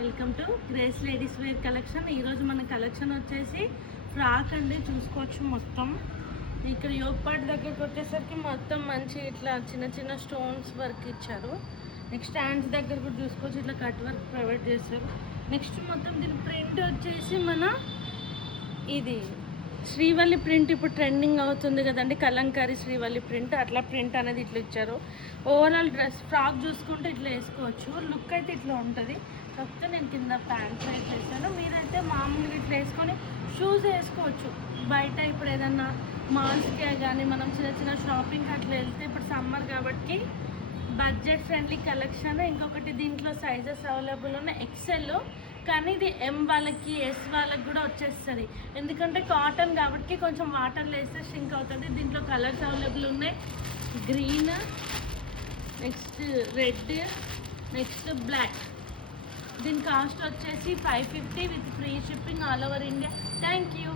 Welcome to Grace ladies wear collection. ఈరోజు మన collection వచ్చేసి ఫ్రాక్ అండి. చూసుకోవచ్చు మొత్తం ఇక్కడ యోగ్ పార్ట్ దగ్గరకు వచ్చేసరికి మొత్తం మంచి ఇట్లా చిన్న చిన్న స్టోన్స్ వర్క్ ఇచ్చారు. నెక్స్ట్ హ్యాండ్స్ దగ్గర కూడా చూసుకోవచ్చు ఇట్లా కట్ వర్క్ ప్రొవైడ్ చేశారు. నెక్స్ట్ మొత్తం దీని ప్రింట్ వచ్చేసి మన ఇది శ్రీవల్లి ప్రింట్ ఇప్పుడు ట్రెండింగ్ అవుతుంది కదండి, కలంకారీ శ్రీవల్లి ప్రింట్. అట్లా ప్రింట్ అనేది ఇట్లా ఇచ్చారు. ఓవరాల్ డ్రెస్ ఫ్రాక్ చూసుకుంటే ఇట్లా వేసుకోవచ్చు. లుక్ అయితే ఇట్లా ఉంటుంది. కాకపోతే నేను కింద ప్యాంట్ సైజ్ వేసాను. మీరైతే మామూలుగా ఇట్లా వేసుకొని షూస్ వేసుకోవచ్చు. బయట ఇప్పుడు ఏదన్నా మాల్స్కే కానీ మనం చిన్న చిన్న షాపింగ్ అట్లా వెళ్తే ఇప్పుడు సమ్మర్ కాబట్టి బడ్జెట్ ఫ్రెండ్లీ కలెక్షన్. ఇంకొకటి దీంట్లో సైజెస్ అవైలబుల్ ఉన్నాయి. ఎక్సెల్, కానీ ఇది ఎం వాళ్ళకి ఎస్ వాళ్ళకి కూడా వచ్చేస్తుంది. ఎందుకంటే కాటన్ కాబట్టి కొంచెం వాటర్లో వేస్తే షింక్ అవుతుంది. దీంట్లో కలర్స్ అవైలబుల్ ఉన్నాయి. Green, next red, next black. దీని కాస్ట్ వచ్చేసి 550 with free shipping all over India. Thank you.